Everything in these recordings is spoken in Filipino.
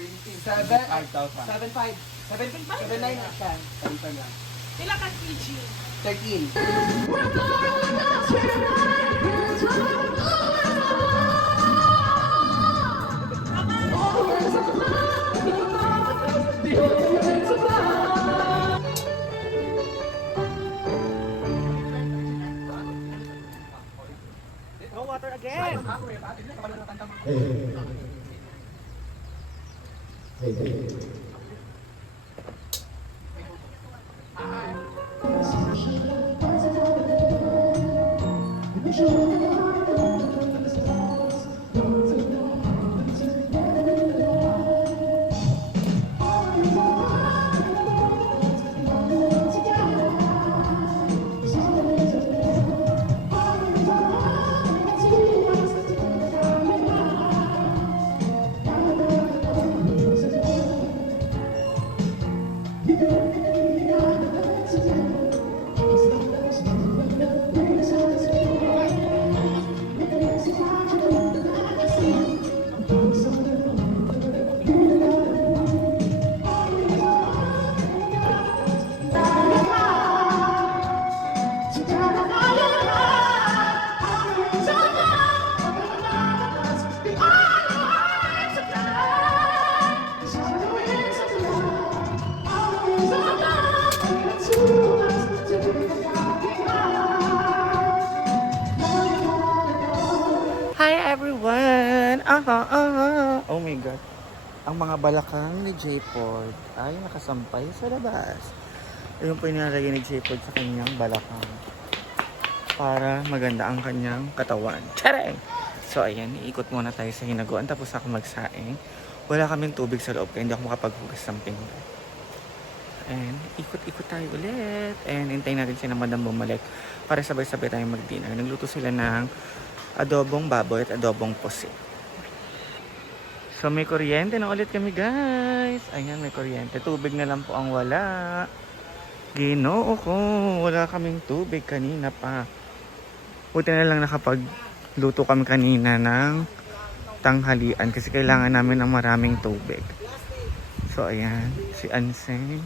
5,000. 7.5. 7.9 na siya. 7 lang. Pila ka kg? 13. No water again. Hi everyone! Oh my God. Ang mga balakang ni J-Pod ay nakasampay sa labas. Ayun po yung nilalagay ni J-Pod sa kanyang balakang para maganda ang kanyang katawan. Tcharing! So ayan, iikot muna tayo sa hinaguan tapos ako magsaing. Wala kaming tubig sa loob kaya hindi ako makapaghugas ng pinggan. And ikot-ikot tayo ulit. And hintayin natin si na madam bumalik para sabay-sabay tayong mag-dinner. Nagluto sila ng adobong baboy at adobong pusit. So may kuryente na ulit kami guys. Ayan, may kuryente. Tubig na lang po ang wala. Ginoo ko. Wala kaming tubig kanina pa. Buti na lang nakapagluto kami kanina ng tanghalian kasi kailangan namin ng maraming tubig. So ayan, si Anseng.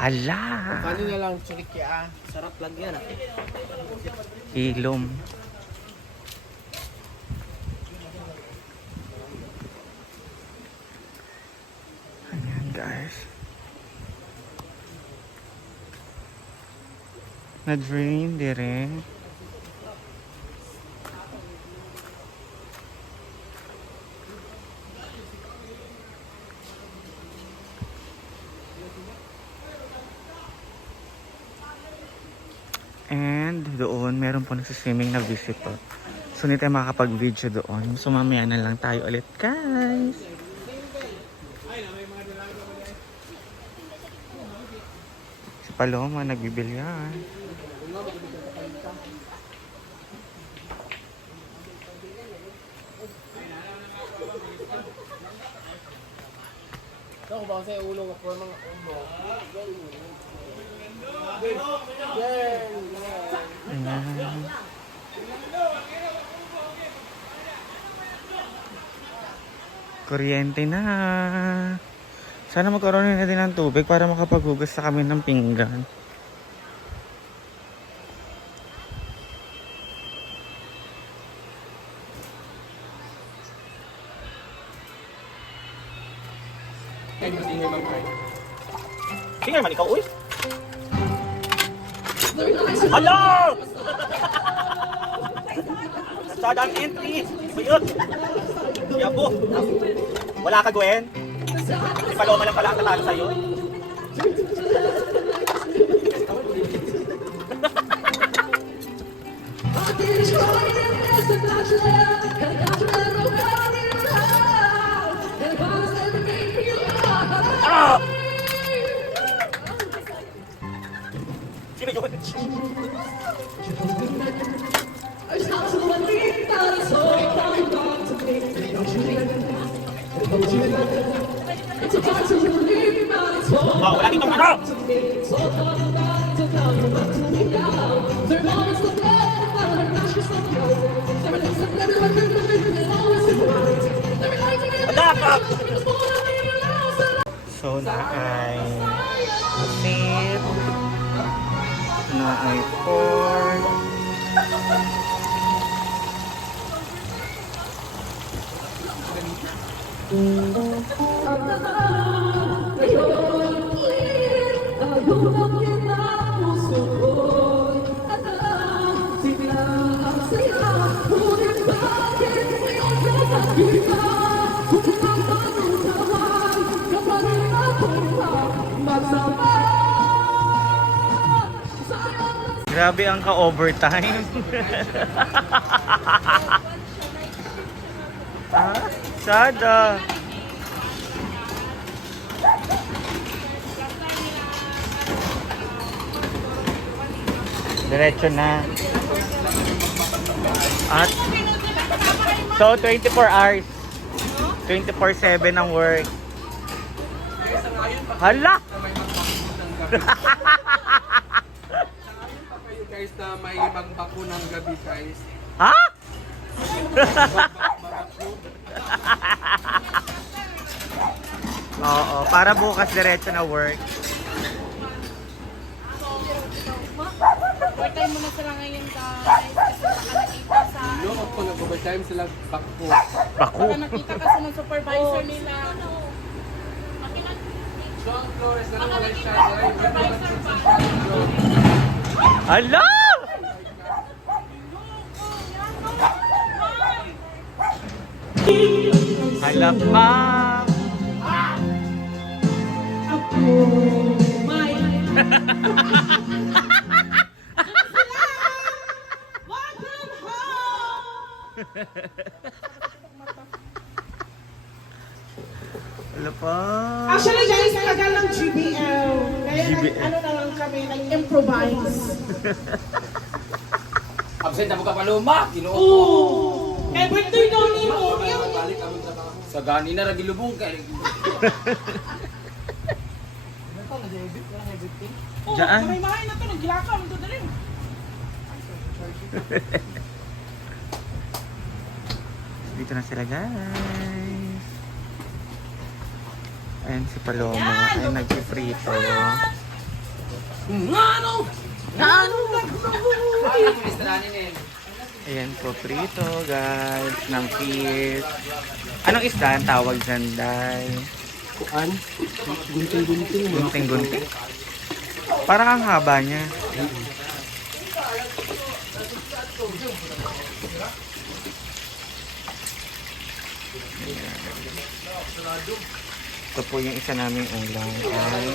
Hala! Paano na lang churikya? Sarap lang yan. Ilom. Ayan guys. Na-drain dire. And doon, meron po nagsiswimming na visitor. So, hindi tayo makakapag-video doon. So, mamaya na lang tayo ulit, guys. Si Paloma, nagbibilyan. Ako ba kasi ulo ko for mga ulo. Ayan. Kuryente na. Sana magkaroon na din ng tubig para makapaghugas sa kami ng pinggan. Singer man ikaw, uy! Hello! Sadang entry! Iba yun! Yabo! Wala ka, Gwen? Si Paloma lang pala ang natalo sa'yo. Ah! Sino yun? Oh, wala ditong ano! na ay sip, na ay pork, grabe ang ka-overtime. Ah, sada. Diretso na. At so 24 hours. 24/7 ang work. Hala! Kayo guys na may magbako ng gabi guys. Ha? Oo, para bukas diretso na work. Overtime muna sila ngayon guys. Kasi baka nakita sa... No, kung nag-overtime sila bako. Bako. Baka nakita kasi ng supervisor nila. Sean Flores na Baka wala nakita siya. ng supervisor ba? Hala! Hala pa! Hala pa! Actually guys, tagal ng GBL. Kaya GBL. ano na lang kami, nag-improvise. Absent na mo ka paluma. Ginoo. Oo! Kaya birthday daw ni mo. Balik kami sa trabaho. Sa gani na ragilubong kay. Oo, Diyan. may mahay na to, naglakaw mo to dali. Dito na sila guys. Ayan si Paloma. Ay nagpiprito. Ngano? Ngano? Ay, ang listanin eh. Ayan po prito guys. Ng fish. Anong isda ang tawag dyan, Day? Kuan? Gunting-gunting. Gunting-gunting. Parang ang haba niya. Ito po yung isa naming ulam ay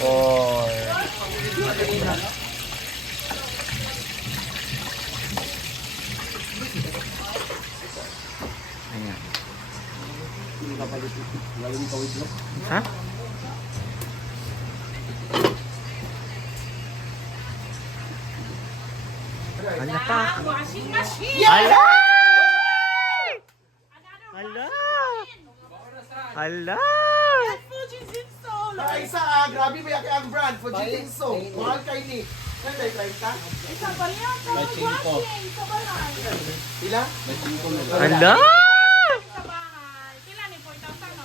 or ayan. Ha? Hala pa. Washing machine! Hala! Hala! Hala! Fujitsu Solo. Ay, isa grabe ba yung ang brand? Fujitsu. Mahal kay ni. Kaya 30? Isa pa rin ang washing. Isa pa lang. Ila? Hala! Sa bahay. Sila ni 4,000 no?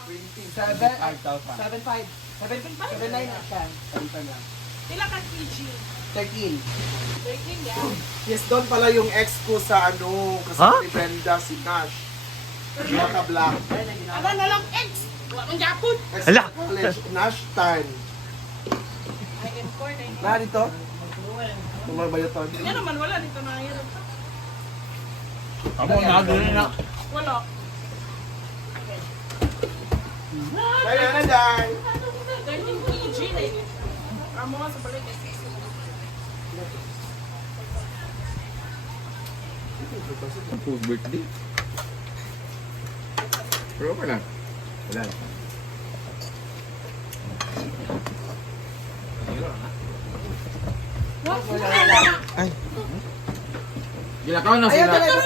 7.5. 7.9 na siya. Sila ka PG. 13. 13 yan. Yes, doon pala yung ex ko sa ano, kasama ni Brenda, si Nash. Maka Black. Ano na lang X? Wala mong Japon. Ex Hala! college, Nash Tan. Ay, import eh. Na dito? Tumar ba yun? Yan naman wala dito na yan. Amo na doon na. Wala. Kaya na, Day. 13 PG na yun. Amo nga sa balik eh. Whose birthday? Pero wala. Wala. Ay, Gilakaw na Ayun, sila. talaga.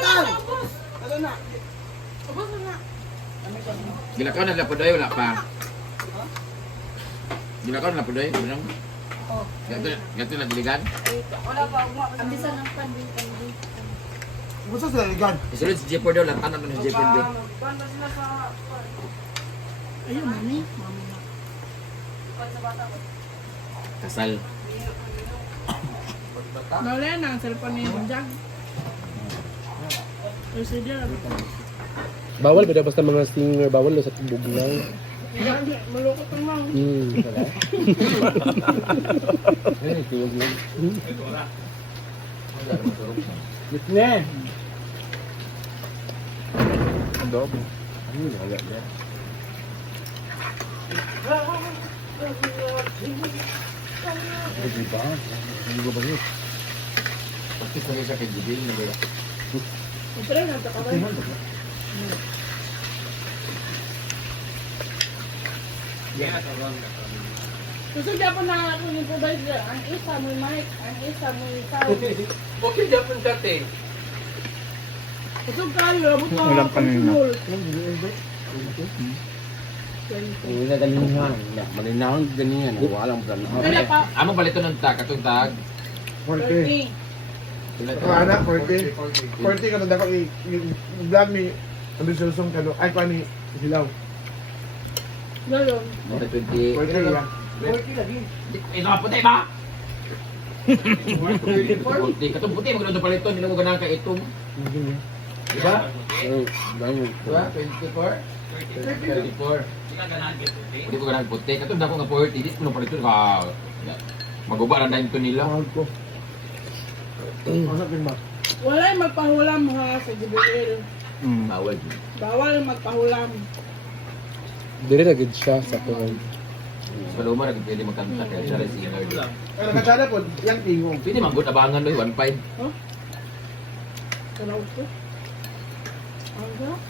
Ano na? Ubus na nga. Gilakaw na sila pudoy, wala pa. Gilakaw na pudoy, wala. Gato na diligan. Ambisa ng panding. Gusto sila ligan? Isulod si Jepo daw, lantanan na si Jepo daw. Kuhan ba sila sa... Ayun, mami. Mami na. Kasal. Wala na ang cellphone ni Jag. Procedure. Bawal ba basta mga stinger bawal sa tubog lang. Malukot naman. Eh, tubog lang. Gitne. Adobo. Wala na. Di ba? Hindi ko ba yun? Pati sa siya kay Jibil. Ito na ito kaway. Gusto niya po na ako yung provider. Ang isa mo mic, ang isa mo sound. Okay, dapat dati. Gusto kayo, abot ka Walang panina. Hindi na galingan. Malinahon ganyan. Walang plano. Kaya pa, Amo balito ng tag, katong tag. 40. 30. Anak, 40. 40 ka na i-vlog ni Andres Susong Kano. Ay, pa ni Silaw. Gayon. 20. 40 lang. Ito ka puti ba? Puti. Katong puti, magandang palito. Hindi na mo ganang ka itong. Diba? Diba? 24? 34. Hindi ko ganang puti. Katong dako nga 40. Hindi ko na palito. Maguba na dahil ito nila. Mahal ko. Ano din ba? Wala yung magpahulam ha sa GBL. Bawal. Bawal yung magpahulam. Dire na gid siya sa tunog. Sa luma, pwede magkanta kaya siya rin singer. Pero kasada po, yung tingong. Pwede mag-good abangan mo 1.5. Kalaw ko. Ang sarap.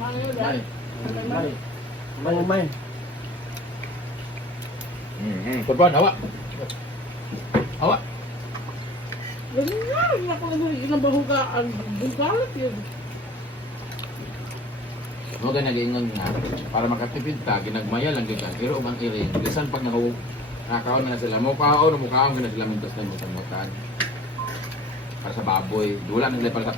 Mahal ba? Oh, man. Kurban, hawa. Hawa. Ganun nga, hindi ako yun ang bahugaan. Bugalat yun. Mo ka nag-ingon nga, para makatipid ka, ginagmaya lang ka, pero ang iring, lisan pag nakakaon na sila, mukhaon na sila mintas na mo sa mutan. Para sa baboy, dula na sila para sa